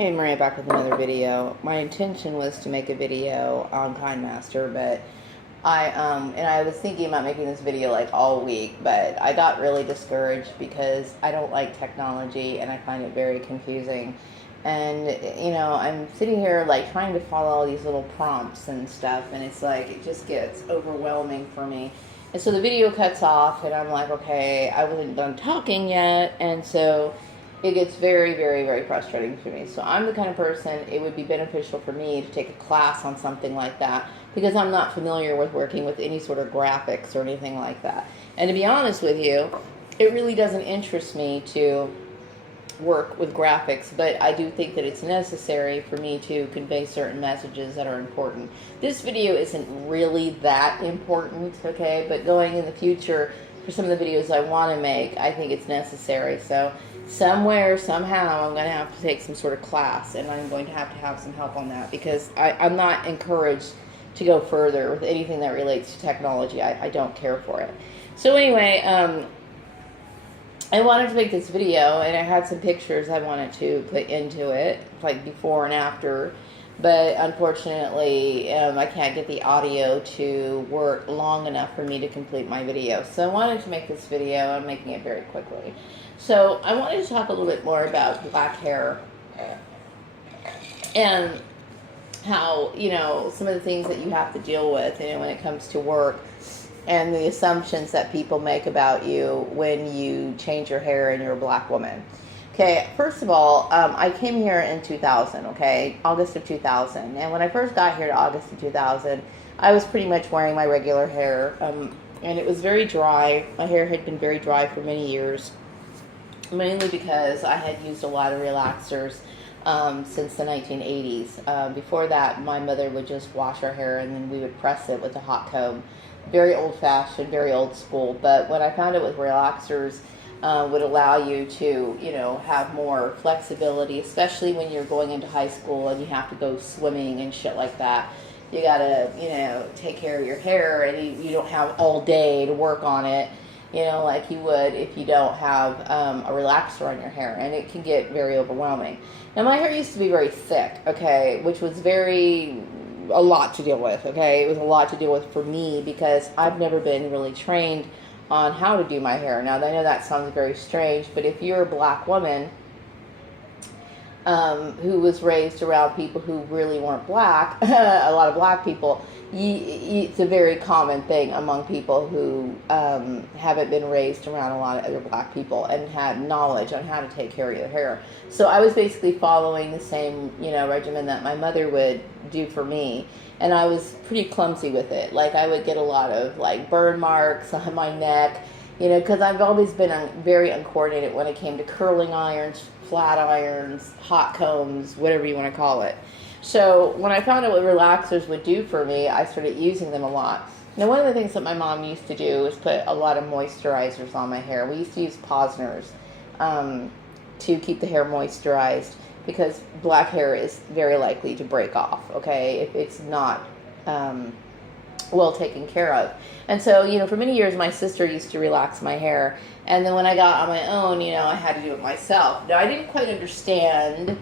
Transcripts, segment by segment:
Hey, Maria, back with another video. My intention was to make a video on KindMaster, but I was thinking about making this video like all week, but I got really discouraged because I don't like technology and I find it very confusing. And I'm sitting here like trying to follow all these little prompts and stuff, and it's like it just gets overwhelming for me. And so the video cuts off, and I'm like, okay, I wasn't done talking yet, and so it gets very, very, very frustrating for me. So I'm the kind of person, it would be beneficial for me to take a class on something like that because I'm not familiar with working with any sort of graphics or anything like that. And to be honest with you, it really doesn't interest me to work with graphics, but I do think that it's necessary for me to convey certain messages that are important. This video isn't really that important, okay, but going in the future for some of the videos I want to make, I think it's necessary. So somewhere, somehow, I'm going to have to take some sort of class, and I'm going to have some help on that because I'm not encouraged to go further with anything that relates to technology. I don't care for it. So anyway, I wanted to make this video, and I had some pictures I wanted to put into it, like before and after, but unfortunately, I can't get the audio to work long enough for me to complete my video. So I wanted to make this video. I'm making it very quickly. So I wanted to talk a little bit more about black hair and how, some of the things that you have to deal with, when it comes to work, and the assumptions that people make about you when you change your hair and you're a black woman. Okay, first of all, I came here in 2000, okay, August of 2000. And when I first got here to August of 2000, I was pretty much wearing my regular hair. And it was very dry. My hair had been very dry for many years, mainly because I had used a lot of relaxers since the 1980s. Before that, my mother would just wash her hair and then we would press it with a hot comb. Very old-fashioned, very old school. But what I found out with relaxers would allow you to, have more flexibility, especially when you're going into high school and you have to go swimming and shit like that. You gotta, take care of your hair, and you don't have all day to work on it, like you would if you don't have a relaxer on your hair, and it can get very overwhelming. Now, my hair used to be very thick, okay, which was a lot to deal with, okay? It was a lot to deal with for me because I've never been really trained on how to do my hair. Now, I know that sounds very strange, but if you're a black woman who was raised around people who really weren't black, a lot of black people, it's a very common thing among people who haven't been raised around a lot of other black people and had knowledge on how to take care of your hair. So I was basically following the same, regimen that my mother would do for me, and I was pretty clumsy with it. Like, I would get a lot of burn marks on my neck, because I've always been very uncoordinated when it came to curling irons, flat irons, hot combs, whatever you want to call it. So when I found out what relaxers would do for me, I started using them a lot. Now, one of the things that my mom used to do is put a lot of moisturizers on my hair. We used to use Posners to keep the hair moisturized because black hair is very likely to break off, okay, if it's not well taken care of. And so, for many years, my sister used to relax my hair. And then when I got on my own, I had to do it myself. Now, I didn't quite understand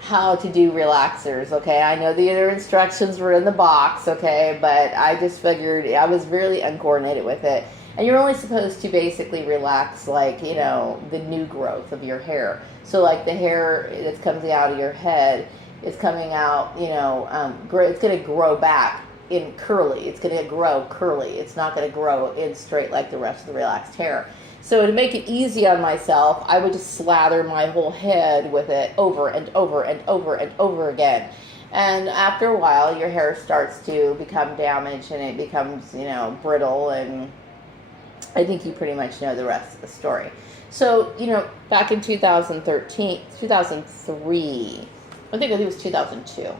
how to do relaxers, okay? I know the other instructions were in the box, okay? But I just figured I was really uncoordinated with it. And you're only supposed to basically relax, the new growth of your hair. So, the hair that's coming out of your head is coming out, it's going to grow back in curly. It's going to grow curly. It's not going to grow in straight like the rest of the relaxed hair. So to make it easy on myself, I would just slather my whole head with it over and over and over and over again. And after a while, your hair starts to become damaged and it becomes, brittle, and I think you pretty much know the rest of the story. So, back in 2003, I think it was 2002.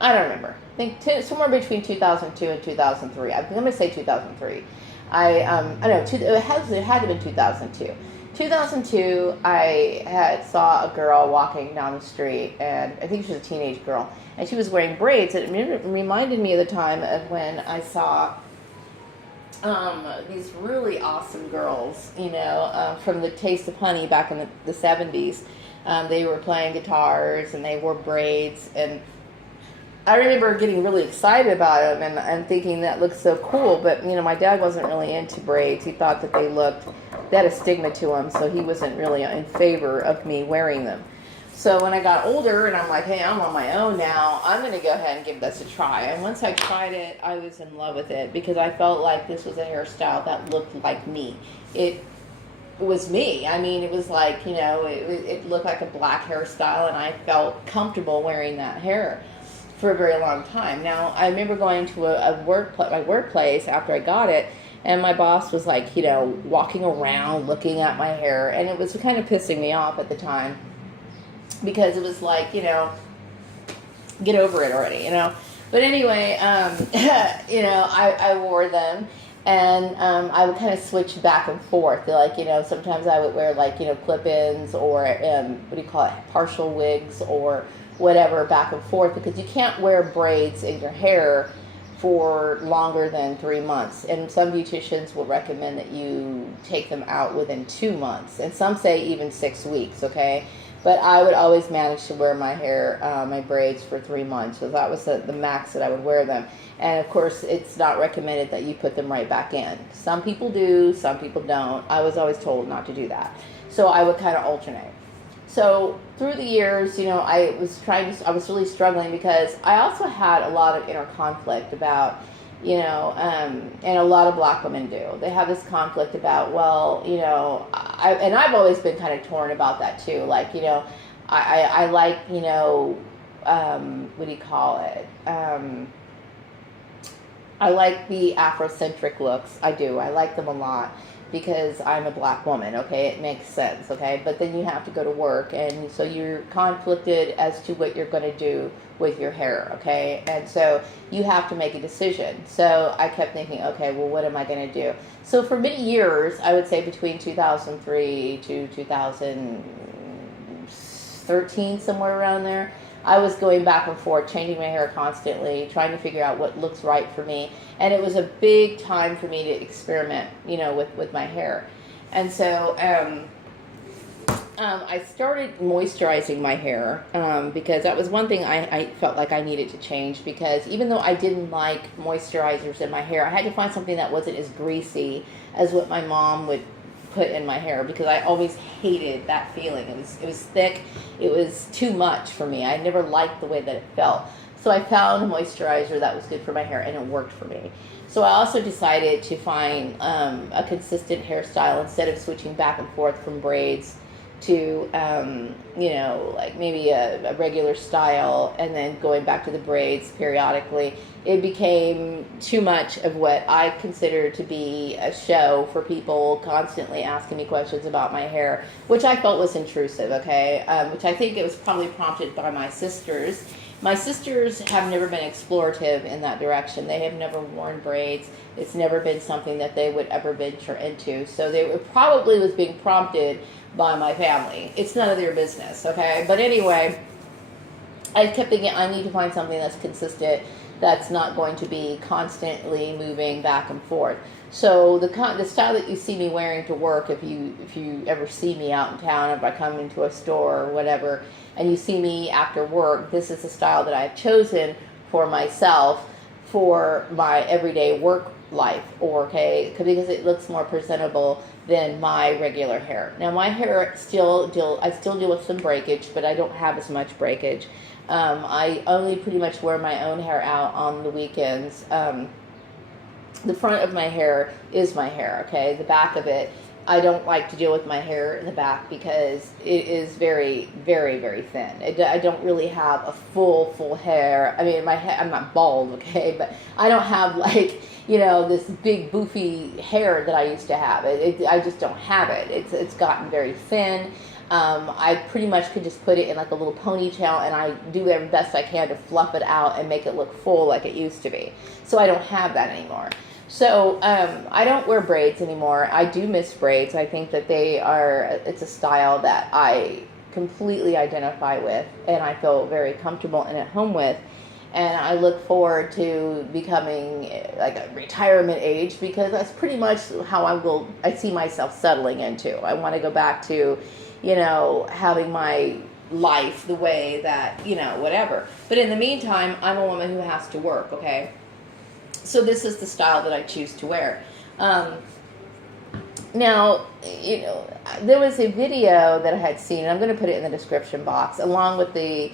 I don't remember. I think somewhere between 2002 and 2003. I'm going to say 2003. I know, it had to have been 2002. 2002, I saw a girl walking down the street, and I think she was a teenage girl, and she was wearing braids. It reminded me of the time of when I saw these really awesome girls, from the Taste of Honey back in the 70s. They were playing guitars and they wore braids, and I remember getting really excited about them and thinking that looked so cool. But my dad wasn't really into braids. He thought that they had a stigma to them, so he wasn't really in favor of me wearing them. So when I got older and I'm like, hey, I'm on my own now, I'm going to go ahead and give this a try. And once I tried it, I was in love with it because I felt like this was a hairstyle that looked like me. It was me. I mean, it was like, it looked like a black hairstyle, and I felt comfortable wearing that hair for a very long time. Now, I remember going to my workplace after I got it, and my boss was like, walking around looking at my hair, and it was kind of pissing me off at the time because it was like, get over it already, But anyway, I wore them, and I would kind of switch back and forth. Like, sometimes I would wear like, clip-ins or partial wigs or whatever back and forth, because you can't wear braids in your hair for longer than 3 months. And some beauticians will recommend that you take them out within 2 months, and some say even 6 weeks, okay? But I would always manage to wear my hair, my braids for 3 months. So that was the max that I would wear them. And of course, it's not recommended that you put them right back in. Some people do, some people don't. I was always told not to do that. So I would kind of alternate. So through the years, I was really struggling because I also had a lot of inner conflict about, and a lot of black women do. They have this conflict about, well, and I've always been kind of torn about that too. Like, I like, what do you call it? I like the Afrocentric looks. I do. I like them a lot because I'm a black woman, okay? It makes sense, okay? But then you have to go to work, and so you're conflicted as to what you're going to do with your hair, okay? And so you have to make a decision. So I kept thinking, okay, well, what am I going to do? So for many years, I would say between 2003 to 2013, somewhere around there, I was going back and forth, changing my hair constantly, trying to figure out what looks right for me. And it was a big time for me to experiment, with my hair. And so I started moisturizing my hair because that was one thing I felt like I needed to change, because even though I didn't like moisturizers in my hair, I had to find something that wasn't as greasy as what my mom would put in my hair, because I always hated that feeling. It was thick. It was too much for me. I never liked the way that it felt. So I found a moisturizer that was good for my hair, and it worked for me. So I also decided to find a consistent hairstyle instead of switching back and forth from braids to, like maybe a regular style and then going back to the braids periodically. It became too much of what I considered to be a show for people constantly asking me questions about my hair, which I felt was intrusive, okay? Which I think it was probably prompted by my sisters. My sisters have never been explorative in that direction. They have never worn braids. It's never been something that they would ever venture into. So they probably was being prompted by my family. It's none of their business, okay? But anyway, I kept thinking I need to find something that's consistent, that's not going to be constantly moving back and forth. So the style that you see me wearing to work, if you ever see me out in town, if I come into a store or whatever, and you see me after work, this is the style that I've chosen for myself for my everyday work life, okay, because it looks more presentable than my regular hair. Now my hair I still deal with some breakage, but I don't have as much breakage. I only pretty much wear my own hair out on the weekends. The front of my hair is my hair, okay? The back of it, I don't like to deal with my hair in the back because it is very, very, very thin. I don't really have a full hair. I mean, I'm not bald, okay? But I don't have like, this big boofy hair that I used to have. I just don't have it. It's gotten very thin. I pretty much could just put it in like a little ponytail, and I do the best I can to fluff it out and make it look full like it used to be. So I don't have that anymore. So I don't wear braids anymore. I do miss braids. I think that it's a style that I completely identify with, and I feel very comfortable and at home with. And I look forward to becoming like a retirement age, because that's pretty much how I see myself settling into. I want to go back to, you know, having my life the way that, you know, whatever. But in the meantime, I'm a woman who has to work, okay? So this is the style that I choose to wear. Now, you know, there was a video that I had seen, and I'm going to put it in the description box, along with the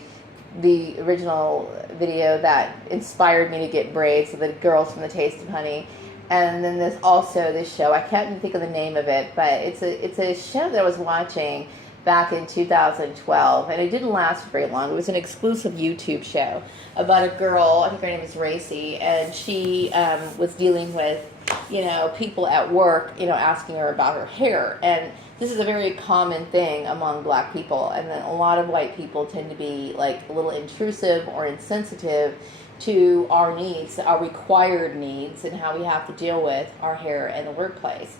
original video that inspired me to get braids, so the girls from the Taste of Honey. And then there's also this show, I can't even think of the name of it, but it's a show that I was watching back in 2012, and it didn't last very long. It was an exclusive YouTube show about a girl, I think her name is Racy, and she was dealing with, you know, people at work, you know, asking her about her hair. And this is a very common thing among black people, and then a lot of white people tend to be like a little intrusive or insensitive to our needs, our required needs, and how we have to deal with our hair in the workplace.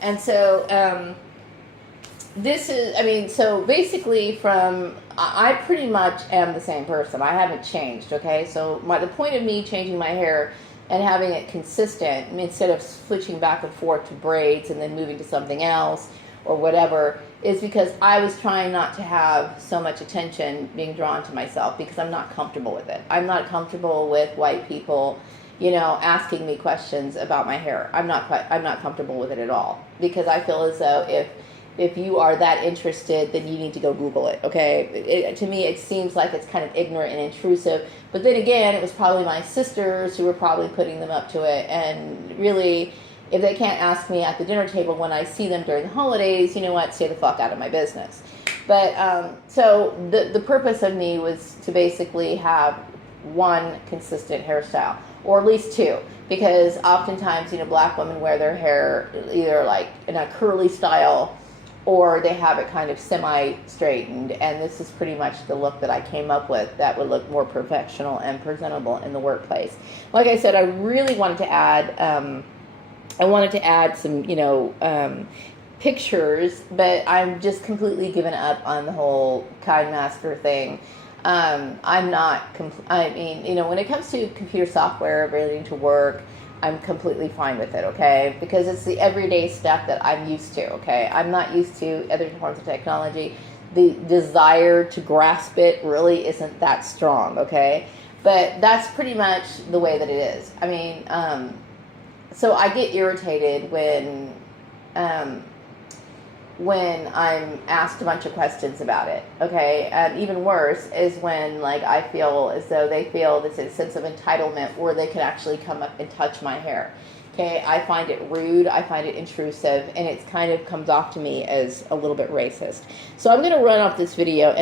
And so this is, I mean, so basically I pretty much am the same person. I haven't changed, okay? So the point of me changing my hair and having it consistent, I mean, instead of switching back and forth to braids and then moving to something else or whatever, is because I was trying not to have so much attention being drawn to myself, because I'm not comfortable with it. I'm not comfortable with white people, you know, asking me questions about my hair. I'm not comfortable with it at all, because I feel as though if you are that interested, then you need to go Google it, okay? To me, it seems like it's kind of ignorant and intrusive. But then again, it was probably my sisters who were probably putting them up to it. And really, if they can't ask me at the dinner table when I see them during the holidays, you know what, stay the fuck out of my business. But so the purpose of me was to basically have one consistent hairstyle, or at least two. Because oftentimes, you know, black women wear their hair either like in a curly style, or they have it kind of semi-straightened, and this is pretty much the look that I came up with that would look more professional and presentable in the workplace. Like I said, I really wanted to add some, you know, pictures, but I'm just completely given up on the whole Kind Master thing. I'm not, I mean, you know, when it comes to computer software relating to work, I'm completely fine with it, okay? Because it's the everyday stuff that I'm used to, okay? I'm not used to other forms of technology. The desire to grasp it really isn't that strong, okay? But that's pretty much the way that it is. I mean, so I get irritated when I'm asked a bunch of questions about it, okay? And even worse is when, like, I feel as though they feel this sense of entitlement where they can actually come up and touch my hair, okay? I find it rude, I find it intrusive, and it kind of comes off to me as a little bit racist. So I'm going to run off this video and